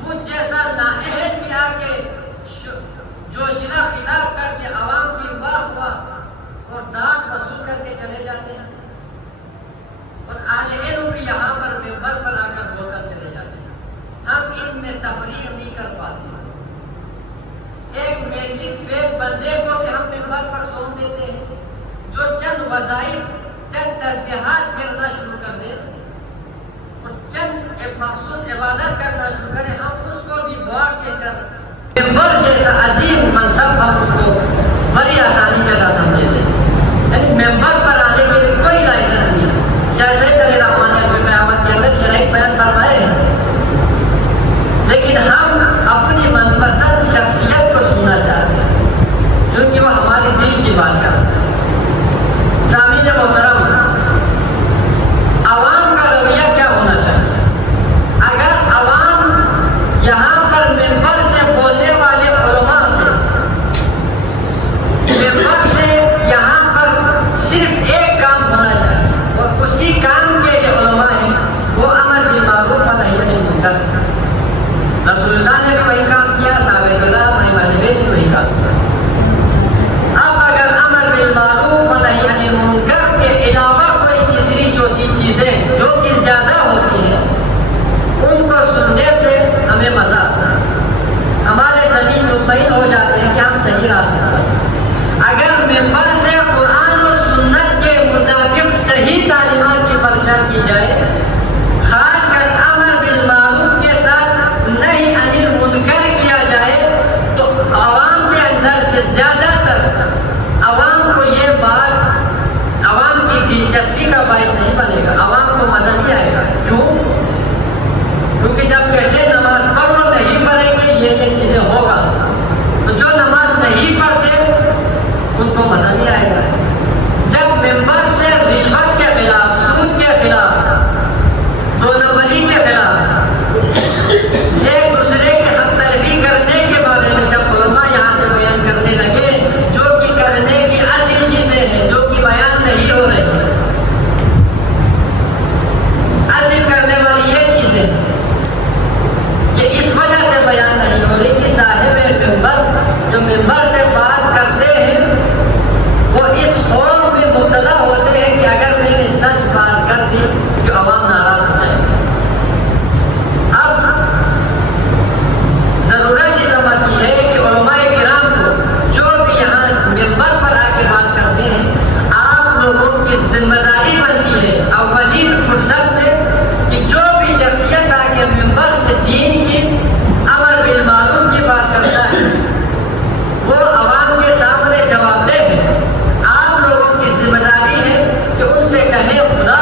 مجھ جیسا نااہل بھی آ کے جوشیدہ خطاب کر کے عوام کی واہ واہ اور داد وصول کر کے چلے جاتے ہیں، اور اہل علم بھی یہاں پر ممبر پر آ کر بول کر چلے جاتے ہیں. ہم ان میں تفریق نہیں کر پاتے. ایک میٹرک فیل بندے کو کہ ہم ممبر پر سونپ دیتے ہیں جو چند وظائف چند تسبیحات کرنا شروع کر دیں اور چند ایک مخصوص عبادت کرنا شروع کریں، ہم اس کو بھی دعا کہہ کر ممبر جیسا عظیم منصب ہم اس کو بڑی آسانی کے ساتھ ہم دیتے ہیں. یعنی ممبر پر آنے کے لیے کوئی لائسنس نہیں ہے. شاہ سید علی رحمانی قیامت کے اندر شرائط بیان فرمائے ہیں، لیکن ہم اپنی من پسند شخصیت کو سننا چاہتے ہیں کیونکہ وہ ہمارے دل کی بات کرتا ہے. سامعین محترم، عوام کا رویہ کیا ہونا چاہیے؟ اگر عوام یہاں پر ممبر سے بولنے والے علماء سے ممبر سے یہاں پر صرف ایک کام ہونا چاہیے اور اسی کام کے جو علماء ہیں وہ امر بالمعروف و نہی عن المنکر. رسول اللہ نے بھی وہی کام کیا، صحابہ کرام امام نے بھی وہی کام کیا. اب اگر امر بالمعروف و نہی عن المنکر کے علاوہ کوئی تیسری چوتھی چیزیں جو کہ زیادہ ہوتی ہیں ان کو سننے سے ہمیں مزہ آتا ہے. ہمارے ذہن مطمئن ہو جاتے ہیں کہ ہم صحیح راستے پر ہیں. اگر ممبر سے قرآن و سنت کے مطابق صحیح تعلیمات کی پرچار کی جائے، خاص کر امر بالمعروف کے ساتھ نہی عن المنکر کیا جائے، تو عوام کے اندر سے زیادہ تر عوام کو یہ بات عوام کی دلچسپی کا باعث نہیں بنے گا، عوام کو مزہ نہیں آئے گا. کیوں؟ کیونکہ جب کہتے ہیں نماز پڑھو نہیں پڑھیں گے یہ چیزیں ہوگا، تو جو نماز نہیں پڑھتے ان کو مزہ نہیں آئے گا. جب ممبر سے رشوت کے خلاف، سود کے خلاف، دو نمبری کے خلاف، ایک دوسرے کے حق تلفی کرنے کے بارے میں جب علماء یہاں سے بیان کرنے لگے جو کہ کرنے کی اصل چیزیں ہیں جو کہ بیان نہیں ہو رہی، اصل کرنے والی یہ چیزیں یہ اس وجہ سے بیان نہیں ہو رہی کہ صاحب ممبر جو ممبر سے بات کرتے ہیں وہ اس خوف میں مبتلا ہوتے ہیں کہ اگر میں نے سچ بات کر دی کہ عوام ناراض ہو جائے گی. اب ضرورت اس امر کی ہے کہ علماء کرام کو جو بھی یہاں ممبر پر آ کے بات کرتے ہیں، آپ لوگوں کی ذمہ داری بنتی ہے اولین فرصت میں کہ جو بھی شخصیت آ کے ممبر سے دین کی امر بالمعروف کی بات کرتا ہے وہ عوام کے سامنے جواب دے. آپ لوگوں کی ذمہ داری ہے کہ ان سے کہیں خدا